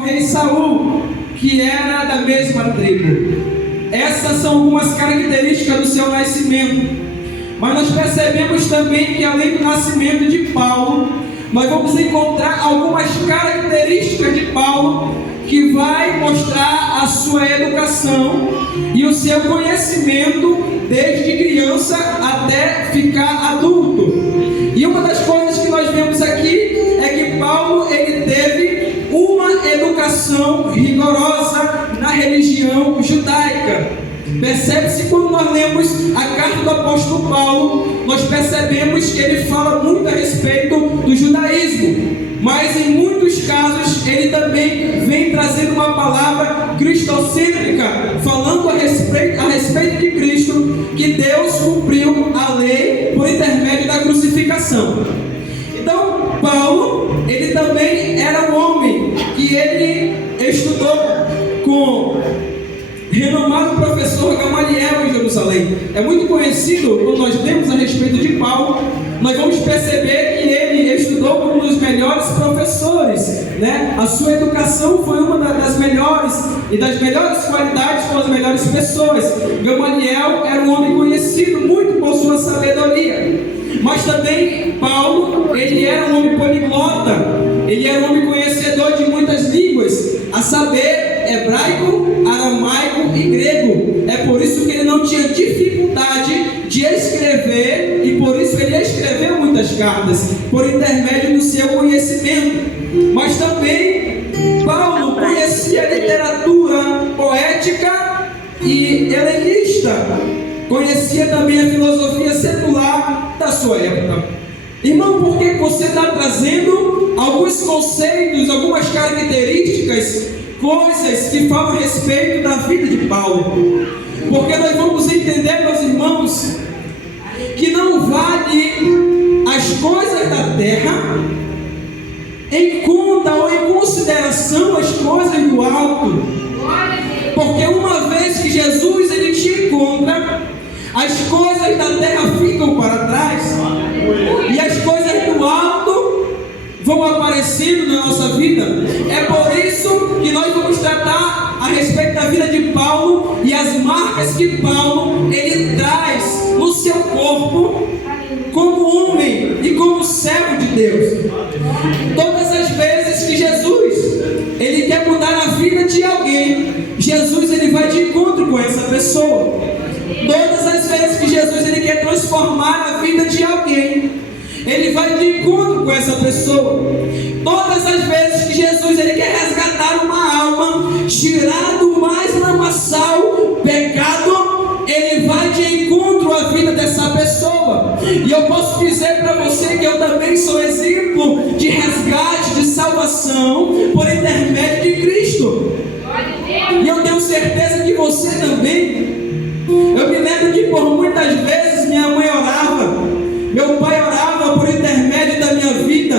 o rei Saul, que era da mesma tribo. Essas são algumas características do seu nascimento. Mas nós percebemos também que além do nascimento de Paulo, nós vamos encontrar algumas características de Paulo que vai mostrar a sua educação e o seu conhecimento desde criança até ficar adulto. E uma das coisas que nós vemos aqui é que Paulo ele teve uma educação rigorosa na religião judaica. Percebe-se quando nós lemos a carta do apóstolo Paulo, nós percebemos que ele fala muito a respeito do judaísmo, mas em muitos casos ele também vem trazendo uma palavra cristocêntrica, falando a respeito de Cristo, que Deus cumpriu a lei por intermédio da crucificação. Então Paulo, ele também era um homem que ele estudou com renomado professor Gamaliel em Jerusalém. É muito conhecido, quando nós lemos a respeito de Paulo, nós vamos perceber que ele estudou com um dos melhores professores, né? A sua educação foi uma das melhores e das melhores qualidades com as melhores pessoas. Gamaliel era um homem conhecido muito por sua sabedoria. Mas também Paulo, ele era um homem poliglota, ele era um homem conhecedor de muitas línguas, a saber, hebraico, aramaico e grego. É por isso que ele não tinha dificuldade de escrever, e por isso ele escreveu muitas cartas, por intermédio do seu conhecimento. Mas também Paulo conhecia a literatura poética e helenista, conhecia também a filosofia secular da sua época. Irmão, por que você está trazendo alguns conceitos, algumas características, coisas que falam a respeito da vida de Paulo? Porque nós vamos entender, meus irmãos, que não vale as coisas da terra em conta ou em consideração as coisas do alto. Porque uma vez que Jesus ele te encontra, as coisas da terra ficam para trás e as coisas do alto vão aparecendo na nossa vida. É por isso que nós vamos tratar a respeito da vida de Paulo e as marcas que Paulo ele traz no seu corpo como homem e como servo de Deus. Todas as vezes que Jesus ele quer mudar a vida de alguém, Jesus ele vai de encontro com essa pessoa. Todas as vezes que Jesus ele quer transformar a vida de alguém, ele vai de encontro com essa pessoa. Todas as vezes que Jesus ele quer resgatar uma alma, tirar do mais lamaçal pecado, ele vai de encontro à vida dessa pessoa. E eu posso dizer para você que eu também sou exemplo de resgate, de salvação por intermédio de Cristo. E eu tenho certeza que você também. Eu me lembro que por muitas vezes minha mãe orava, meu pai orava por intermédio da minha vida,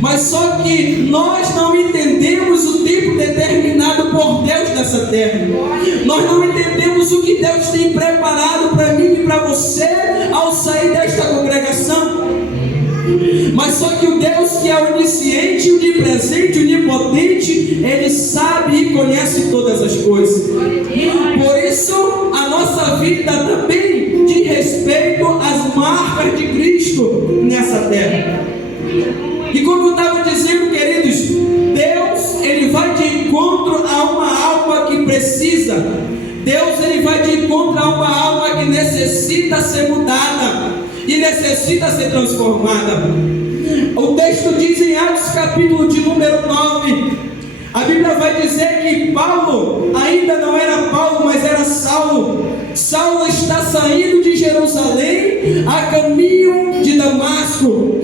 mas só que nós não entendemos o tempo determinado por Deus nessa terra. Nós não entendemos o que Deus tem preparado para mim e para você ao sair desta congregação. Mas só que o Deus que é onisciente, onipresente, onipotente, Ele sabe e conhece todas as coisas. Por isso, a nossa vida também diz respeito às marcas de Cristo nessa terra. E como eu estava dizendo, queridos, Deus, Ele vai de encontro a uma alma que precisa. Deus, Ele vai de encontro a uma alma que necessita ser mudada e necessita ser transformada. O texto diz em Atos capítulo de número 9, a Bíblia vai dizer que Paulo ainda não era Paulo, mas era Saulo. Saulo está saindo de Jerusalém a caminho de Damasco.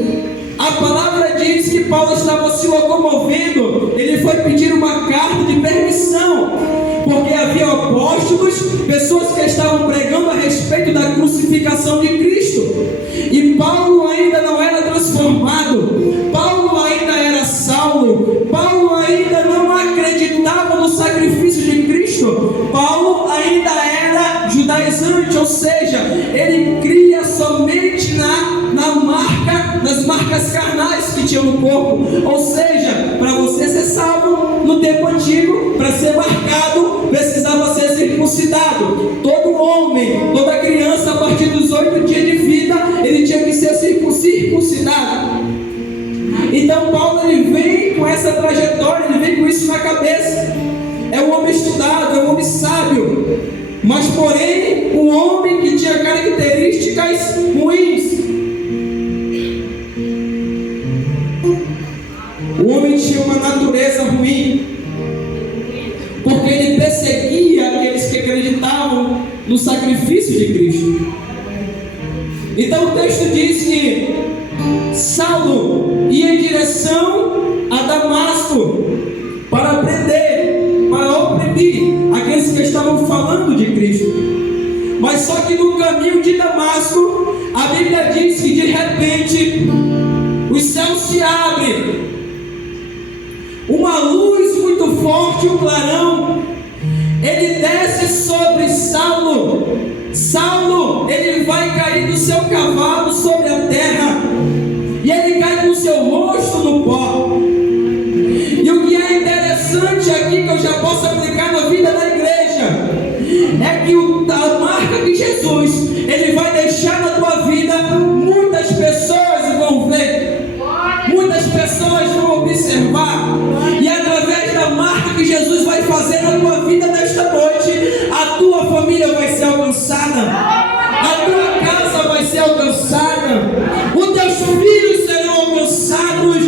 A palavra diz que Paulo estava se locomovendo, ele foi pedir uma carta de permissão, porque havia apóstolos, pessoas que estavam pregando a respeito da crucificação de Cristo, e Paulo ainda não era transformado, Paulo ainda era Saulo, Paulo ainda não acreditava no sacrifício de Cristo, Paulo ainda era judaizante, ou seja, ele cria somente nas marcas carnais que tinha no corpo. Ou seja, para você ser salvo, no tempo circuncidado. Todo homem, toda criança, a partir dos 8 dias de vida, ele tinha que ser circuncidado. Então Paulo, ele vem com essa trajetória, ele vem com isso na cabeça. É um homem estudado, é um homem sábio, mas porém um homem que tinha características ruins. O homem tinha uma natureza ruim, porque ele perseguia aqueles que acreditavam no sacrifício de Cristo. Então o texto diz que Saulo ia em direção a Damasco para prender, para oprimir aqueles que estavam falando de Cristo. Mas só que no caminho de Damasco, a Bíblia diz que de repente os céus se abrem, uma luz muito forte, um clarão, ele desce sobre Saulo. Saulo, ele vai cair do seu cavalo sobre a terra, e ele cai com o seu rosto no pó. E o que é interessante aqui, que eu já posso aplicar na vida da igreja, é que a marca de Jesus, ele vai deixar na tua vida. Muitas pessoas vão ver, muitas pessoas vão observar, e através da marca que Jesus vai fazer na tua vida nesta noite, a tua família vai ser alcançada, a tua casa vai ser alcançada, os teus filhos serão alcançados.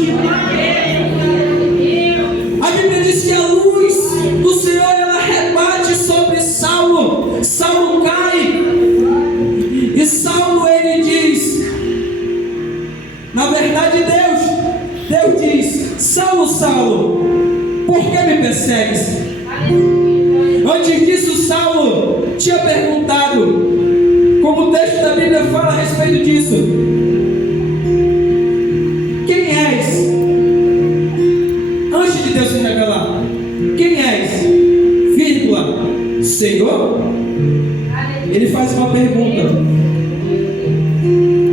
A Bíblia diz que a luz do Senhor, ela rebate sobre Saulo. Saulo cai, e Saulo, ele diz, na verdade Deus diz: Saulo, Saulo, por que me persegues? Antes disso, Saulo tinha perguntado, como o texto da Bíblia fala a respeito disso: quem és? Antes de Deus se revelar, quem és? Vírgula, Senhor? Ele faz uma pergunta.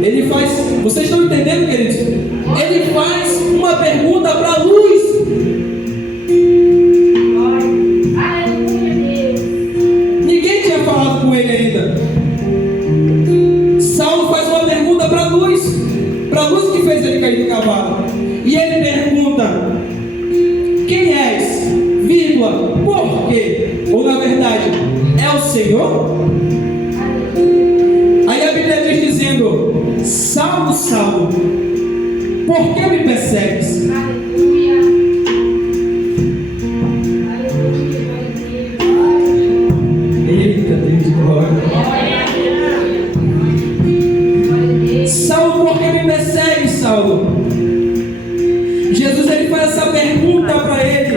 Ele faz, vocês estão entendendo, queridos? Ele faz uma pergunta para a luz. Ninguém tinha falado com ele ainda. Saulo faz uma pergunta para a luz que fez ele cair do cavalo. E ele pergunta: quem és? Vírgula, por quê? Ou na verdade, é o Senhor? Aí a Bíblia diz dizendo: Saulo, Saulo, por que me persegues? Eita, Deus de glória. Saulo, por que me persegues, Saulo? Jesus, ele faz essa pergunta para ele,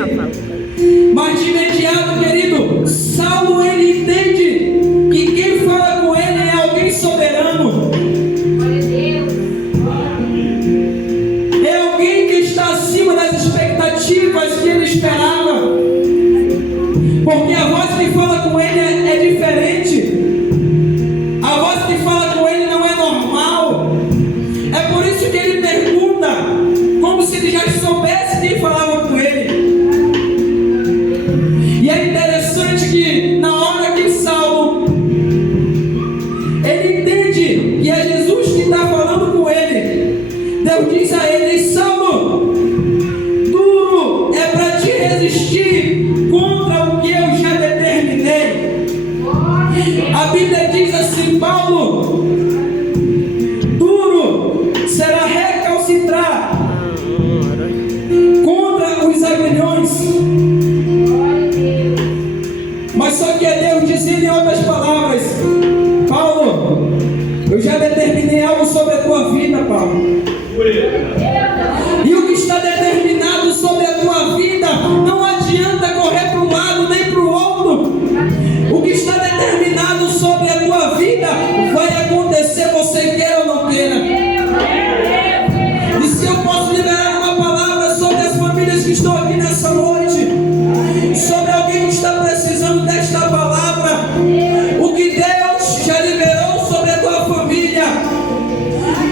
mas de imediato, querido, Saulo, ele entende que quem fala com ele é alguém soberano, é alguém que está acima das expectativas que ele esperava, porque a voz que fala com ele é diferente, a voz que fala com ele não é normal. É por isso que ele pergunta, como se ele já soubesse quem falava com ele. E é interessante que na hora que Saulo, ele entende que é Jesus que está falando com ele, Deus diz a ele: Saulo, duro é para te resistir contra o que eu já determinei. A Bíblia diz assim: Paulo, duro será recalcitrar contra os aguilhões. Mas só que é Deus dizendo em outras palavras: Paulo, eu já determinei algo sobre a tua vida, Paulo. E o que está determinado sobre a tua vida, não adianta correr para um lado nem para o outro. O que está determinado sobre a tua vida vai acontecer, você queira ou não queira. E se eu posso liberar uma palavra sobre as famílias que estão aqui nessa noite, sobre alguém que está precisando desta palavra, o que Deus já liberou sobre a tua família,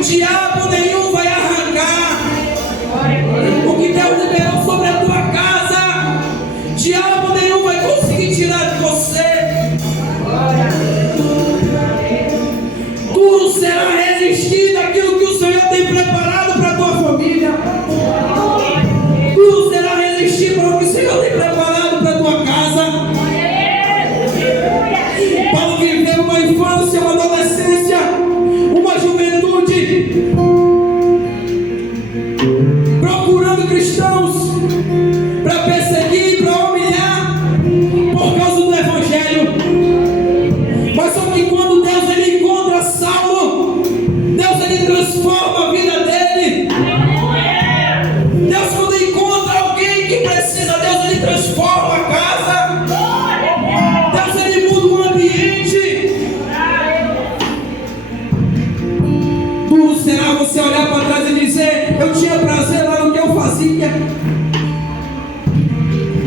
diabo nenhum vai arrancar. O que Deus liberou sobre a tua casa, diabo nenhum vai conseguir tirar de você. transforma a casa. Deus, ele muda o ambiente. Duro será você olhar para trás e dizer: eu tinha prazer lá no que eu fazia.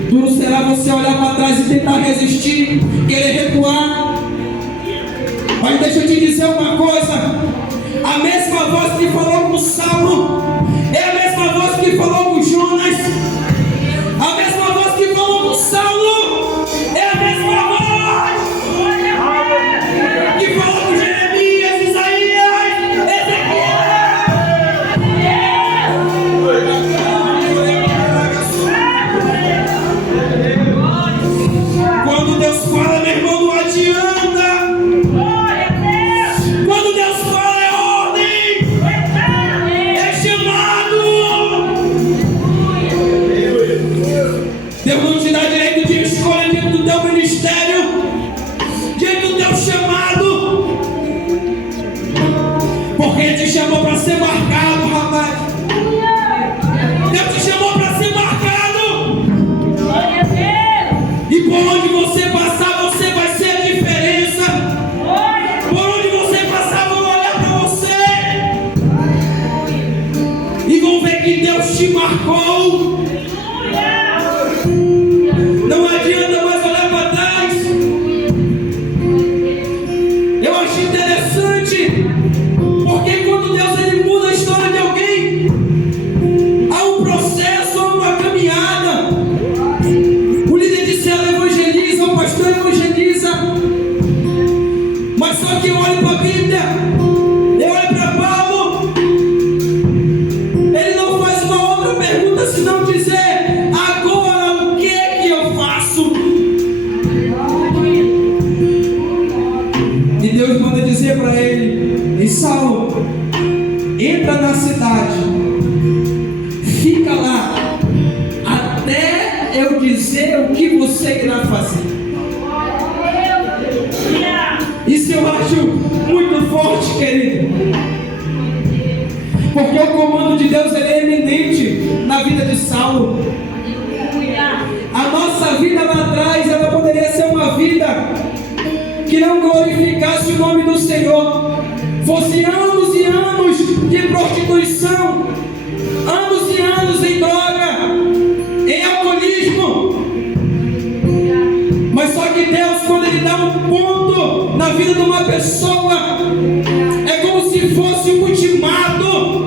Duro será você olhar para trás e tentar resistir, querer recuar. Mas deixa eu te dizer uma coisa: a mesma voz que falou com Saulo é a mesma voz que falou com Jonas. A mesma voz que falou com Saulo é a mesma voz que falou com Jeremias, Isaías, Ezequiel. Quando Deus fala, meu irmão, não adianta. Quando Deus fala, é ordem, é chamado. Deus não te dá direito de escolha dentro do teu ministério, dentro do teu chamado, porque Ele te chamou para ser marcado, rapaz. Deus te chamou para ser marcado. E por onde você passar, você vai ser a diferença. Por onde você passar, vão olhar para você e vão ver que Deus te marcou. Não adianta mais olhar para trás. Eu acho interessante, porque quando Deus ele muda a história de alguém, há um processo, há uma caminhada. O líder de célula evangeliza, o pastor evangeliza. Mas só que eu olho para a Bíblia, eu olho para Paulo, ele não faz uma outra pergunta senão dizer: agora o que eu faço? E Deus manda dizer para ele: e Saulo, entra na cidade, fica lá, até eu dizer o que você irá fazer. Isso eu acho muito forte, querido, porque o comando de Deus ele é eminente na vida de Saulo. A nossa vida lá atrás, ela poderia ser uma vida que não glorificasse o nome do Senhor, fosse anos e anos de prostituição, anos e anos em droga, em alcoolismo. Mas só que Deus, quando Ele dá um ponto na vida de uma pessoa, é como se fosse um ultimato.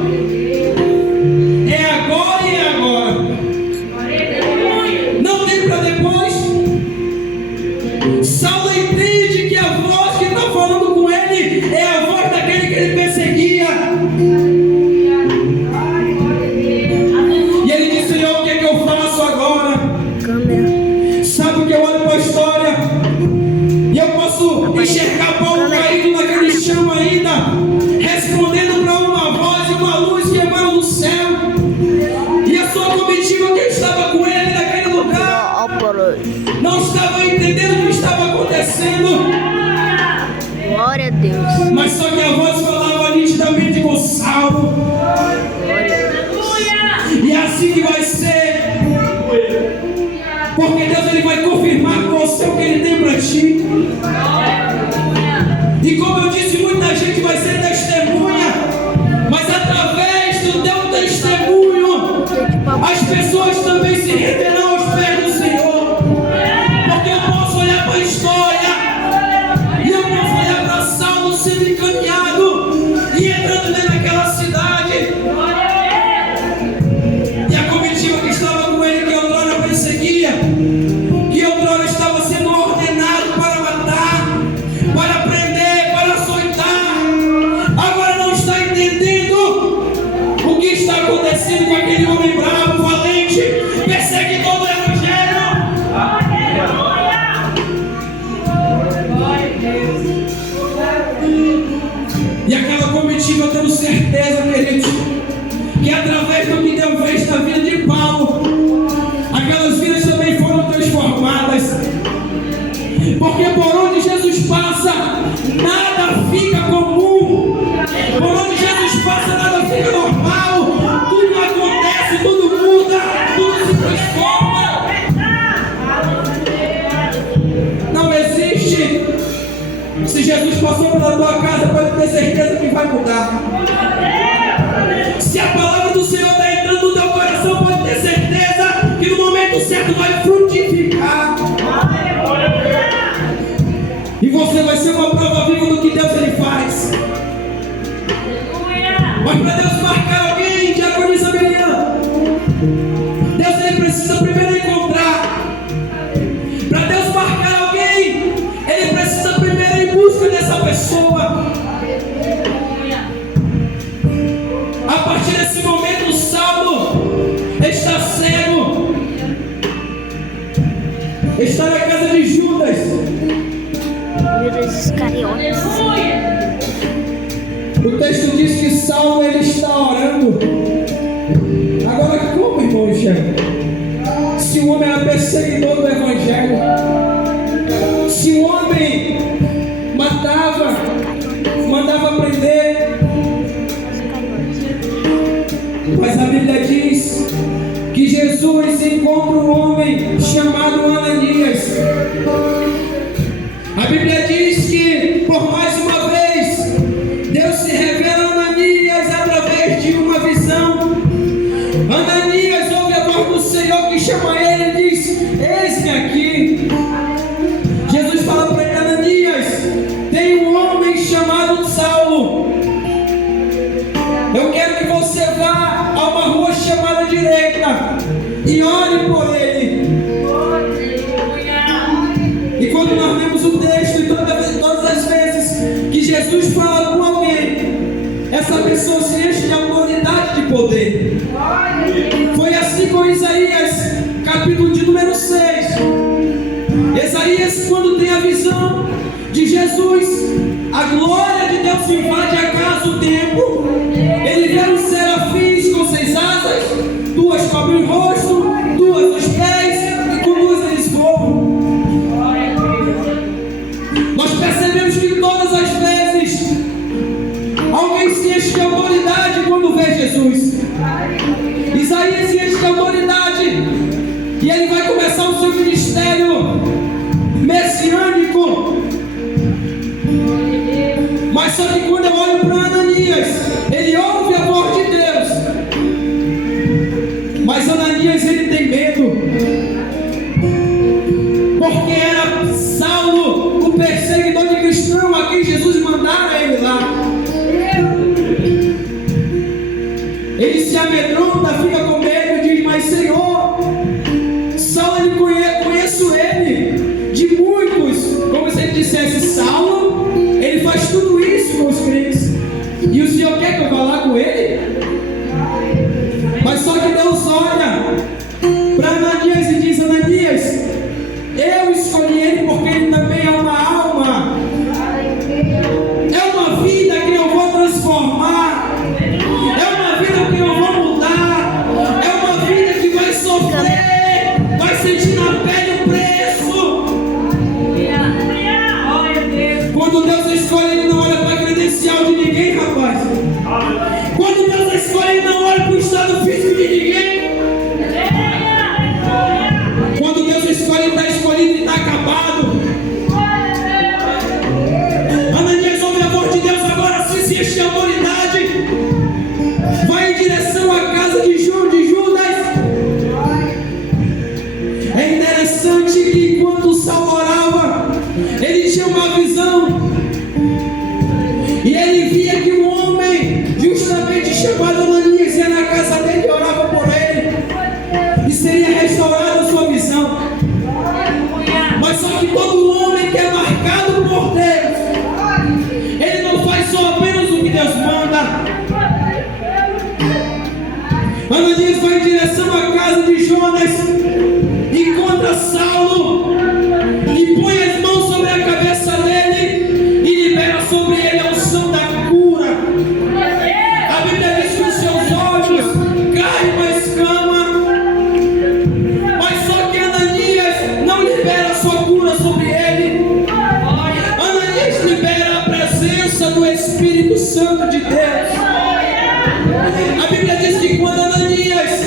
É agora e é agora. Não tem para depois. Saulo entende que a voz que está falando com ele é a voz daquele que ele perseguia. E ele disse: Senhor, o que é que eu faço agora? Sabe o que eu olho para a história? E eu posso enxergar Paulo caído naquele chão ainda, respondendo para uma voz e uma luz que emana do céu. E a sua comitiva que estava com ele naquele lugar não estava entendendo o que estava acontecendo. Glória a Deus. Mas só que a voz falava nitidamente com Saulo. E é assim que vai ser. Porque Deus ele vai confirmar com você o que Ele tem para ti. E como eu disse, muita gente vai ser testemunha, mas através do teu testemunho, as pessoas também se renderão aos pés do Senhor. Porque eu posso olhar para a história, e eu posso olhar para Saulo sendo encaminhado e entrando dentro daquela cidade. E a comitiva que estava com ele, que outrora perseguia, que outrora estava sendo ordenado para matar, para prender, para açoitar, agora não está entendendo o que está acontecendo com aquele homem bravo, valente, perseguidor do Evangelho. E aquela comitiva, eu tenho certeza, queridos, que através do que Deus fez na vida de Paulo, aquelas vidas também foram transformadas. Porque por onde Jesus passa, nada fica comum. Por onde Jesus passa, nada fica normal. Tudo acontece, tudo muda, tudo se transforma. Se Jesus passou pela tua casa, pode ter certeza que vai mudar. Se a palavra do Senhor está entrando no teu coração, pode ter certeza que no momento certo vai frutificar. E você vai ser uma prova viva do que Deus ele faz. Mas para Deus marcar alguém, diaconisa Miriam, Deus ele precisa primeiro encontrar. Para Deus marcar alguém, ele precisa primeiro ir em busca dessa pessoa. A partir desse momento, Saulo está cego, está na casa de Judas. Judas Iscariotes. O texto diz que Saulo ele está orando. Agora, como, irmão enxerga? Se o homem era perseguidor do evangelho, se o homem matava, mandava prender, mas a Bíblia diz que Jesus encontra um homem chamado Ananias. A Bíblia diz que, por mais uma vez, Deus se revela a Ananias através de uma visão. Ananias ouve a voz do Senhor que chama ele e diz: eis-me aqui. Jesus fala para ele: Ananias, tem um homem chamado Saulo. Eu quero que você vá a uma rua chamada direita e ore por ele. E quando nós lemos o texto, e todas as vezes que Jesus fala com alguém, essa pessoa se enche de autoridade de poder. Foi assim com Isaías, capítulo de número 6. Isaías, quando tem a visão de Jesus, a glória de Deus invade a casa, o templo. Ele vê os serafins com 6 asas, 2 cobrem o rosto, 2 os pés, e com 2 eles voam. Nós percebemos que todas as vezes alguém se enche de autoridade quando vê Jesus. Isaías se enche de autoridade e ele vai começar o seu ministério messiânico. Mas só que quando eu olho para Ananias, ele ouve a voz de Deus. Mas Ananias ele tem medo, porque era Saulo, o perseguidor de cristão, a quem Jesus mandara ele lá. Ele se amedronta, fica com medo e diz: mas Senhor, Saulo, ele conheço ele de muitos. Como se ele dissesse: Saulo, ele faz tudo isso com os crentes, e o Senhor quer que eu vá lá com ele? Mas só que Deus olha para Ananias e diz: Ananias, eu escolhi ele porque ele também é uma alma, é uma vida que eu vou transformar, é uma vida que eu vou mudar, é uma vida que vai sofrer, vai sentir na pele o preço. Quando Deus escolhe, ele não olha para a credencial de ninguém, rapaz. Quando Deus escolhe, ele não olha para o estado físico de ninguém. Quando Deus escolhe, ele está escolhido e está acabado. Ananias ouve a voz de Deus agora, se enche de autoridade, vai em direção à casa de Judas. É interessante que enquanto Saulo orava, ele tinha uma visão, e ele via que um homem justamente chamado Ananias ia na casa dele e orava por ele, e seria restaurada a sua visão. Mas só que todo homem que é marcado por Deus, ele não faz só apenas o que Deus manda. Ananias vai em direção à casa de Jonas, encontra Saulo e põe as mãos sobre a cabeça dele e libera sobre ele a unção da cura. A Bíblia diz que os seus olhos caem uma escama, mas só que Ananias não libera a sua cura sobre ele. Ananias libera a presença do Espírito Santo de Deus. A Bíblia diz que quando Ananias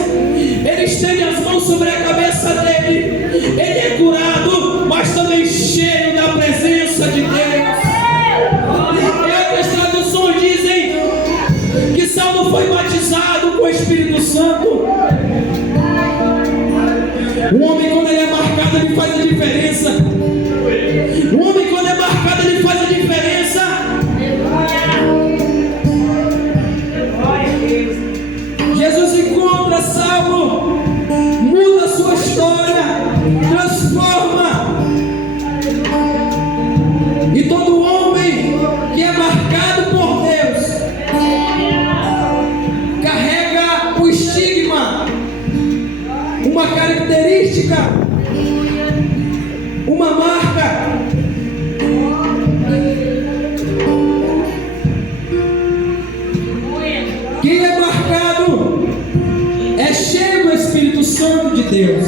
ele estende as mãos sobre a cabeça dele, ele é curado, mas também cheio da presença de Deus. Santo. O homem, quando ele é marcado, ele faz a diferença. O homem, quando é marcado, ele faz a diferença. Jesus encontra Saulo, muda a sua história, transforma. E todo homem que é marcado por Deus carrega o estigma, uma característica, uma marca. Quem é marcado é cheio do Espírito Santo de Deus.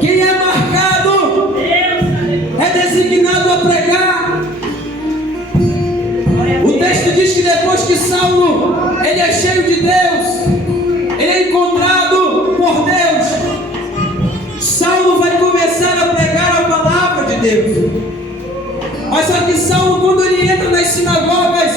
Quem é marcado é designado a pregar. O texto diz que depois que Saulo ele é cheio de Deus, ele é encontrado por Deus, Saulo vai começar a pregar a palavra de Deus. Mas só que Saulo, quando ele entra nas sinagogas,